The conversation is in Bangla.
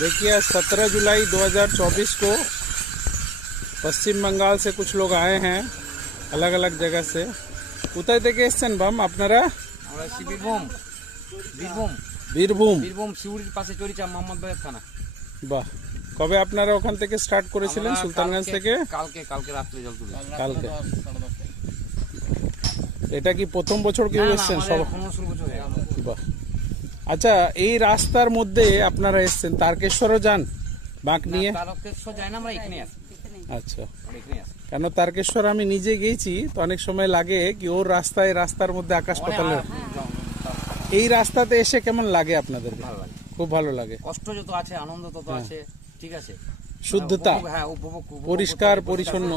देखिए 17 जुलाई 2024 को पश्चिम बंगाल से कुछ लोग आए हैं अलग अलग जगह से। কোথায় থেকে এসেছেন বাম আপনারা? আমরা বীরভূম বীরভূম বীরভূম শিউরির পাশে চরিচা মোহাম্মদ বাজার থানা। বাহ, কবে আপনারা ওখান থেকে স্টার্ট করেছিলেন? সুলতানগঞ্জ থেকে কালকে রাত্রে জল তুলে। কালকে। এটা কি প্রথম বছর কেউ এসেছেন? সব 15 বছর হয়ে গেল। বাহ, আচ্ছা এই রাস্তার মধ্যে আপনারা এসেছেন, তারকেশ্বরও যান বাঁক নিয়ে? তারকেশ্বর যাই না, আমরা এখানে আসি। আচ্ছা, এখানে আসি। কেন তারকেশ্বর আমি নিজে গেছি তো অনেক সময় লাগে কি ওর রাস্তার মধ্যে আকাশ পাতালের। এই রাস্তাতে এসে কেমন লাগে আপনাদের? ভালো লাগে, খুব ভালো লাগে। কষ্ট যত আছে আনন্দ তত আছে, ঠিক আছে। শুদ্ধতা, হ্যাঁ, উপভোগ পরিষ্কার পরিচ্ছন্ন।